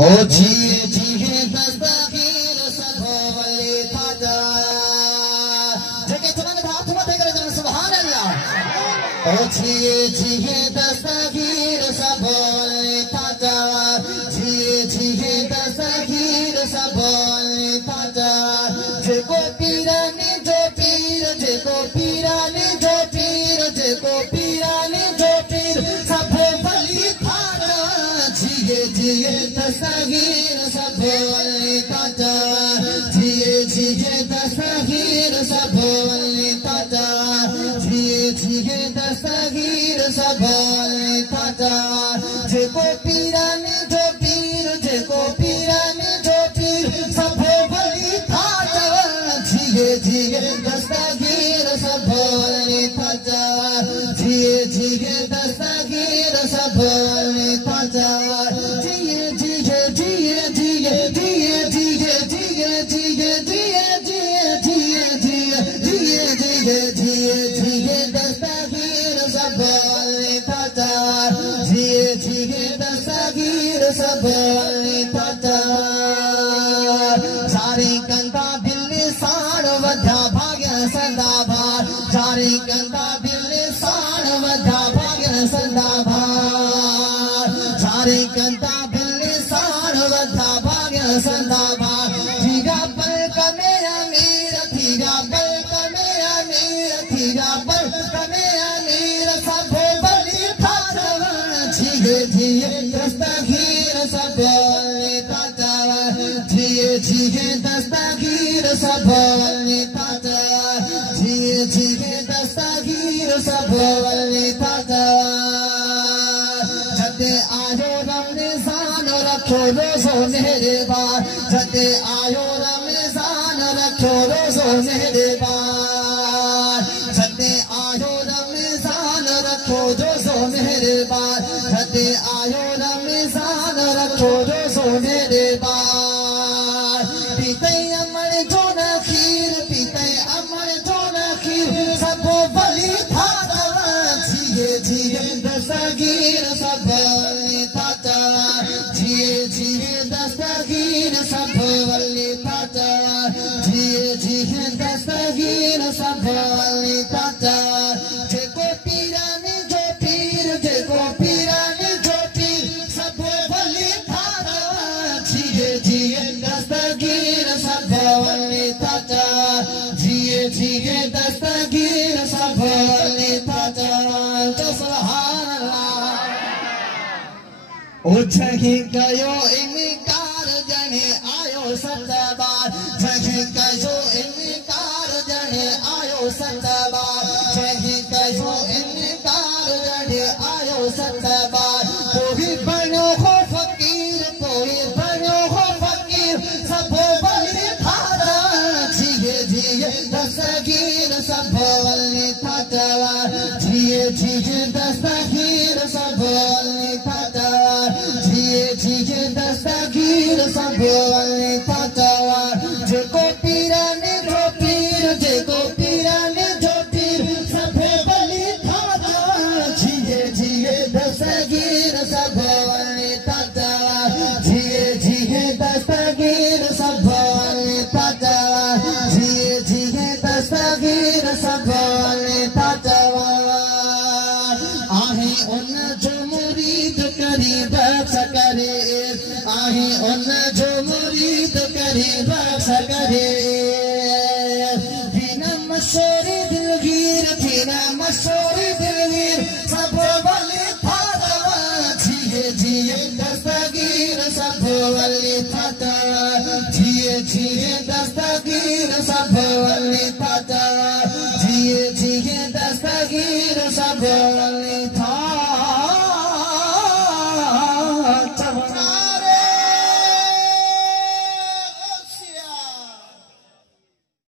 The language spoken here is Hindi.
ओ जिए जिए दस्तगीर सबो वली थाजा जगे तुमने हाथ मत करे जन सुभान अल्लाह ओ जिए जिए दस्तगीर सबो वली थाजा जिए जिए दस्तगीर सबो वली थाजा जेको पीरानी जो पीर जेको पीरानी जो पीर जेको पीरानी जो पीर सबो वली थाजा जिए जिए दस्तगीर सबो वली थाजा जिए जिए दस्तगीर सबो वली थाजा जिए जिए दस्तगीर सबो वली थाजा जेको पीरानी जो पीर जेको पीरानी जो पीर सबो वली थाजा जिए जिए दस्तगीर सबो वली थाजा जिए जिए दस्तगीर सबो वली थाजा सारी गंगा दिल साण वधा भाग्य सदा भार सारी गंगा दिल साण वधा भाग्य सदा भार सारी गंगा दिल साण वधा भाग्य सदा भार थीगा पल कमेरा मीर थीगा पल कमेरा मीर थीगा पल कमेरा मीर सबो बलि थाजा जिए जिए दस्तगीर सबो वली थाजा जिए जिए दस्तगीर सबो वली थाजा जिए जिए दस्तगीर सबो वली थाजा जते आयो रमजान रखो रोज़ो मेहरबान जते आयो रमजान रखो रोज़ो मेहरबान जते आयो रमजान रखो रोज़ो मेहरबान जते आयो रमजान रखो रोज़ो मेहरबान पीते अमर जो न खीर पीते अमर जो न खीर सबो वली थाजा जिए जिए दस्तगीर सबो वली थाजा जिए जिए दस्तगीर सबो वली थाजा जिए जिए दस्तगीर सबो वली थाजा जेको पीरानी जो पीर जेको पीरानी जो पीर सबो वली थाजा जिए जिए दस्तगीर सबो वली थाजा जिए जिए दस्तगीर सबो वली थाजा सुभान अल्लाह ओ छही गयो इनकार जने आयो सतबार छही गयो इनकार जने आयो सतबार छही गयो इनकार जने आयो सतबार कोई बनो हो फकीर कोई बनो हो फकीर सबो वली थाजा जिए जिए दस्तगीर सबो वली थाजा जिए जिए दस्तगीर सबो वली थाजा जिए जिए दस्तगीर सबो वली थाजा जेको पीरानी जो पीर जेको पीरानी जो पीर सबो वली थाजा जिए जिए दस्तगीर सबो वली थाजा जिए जिए दस्तगीर सबो वली थाजा जिए जिए दस्तगीर सबो वली थाजा आहे उन जो मुरीद करी बख्श करे आहे उन जो मुरीद करी बख्श करे बिना मशोरी दिलगीर बिना मशोरी दिलगीर सबो वली थाजा जिए जिए दस्तगीर सबो वली थाजा जिए जिए दस्तगीर सबो वली थाजा जिए जिए दस्तगीर सबो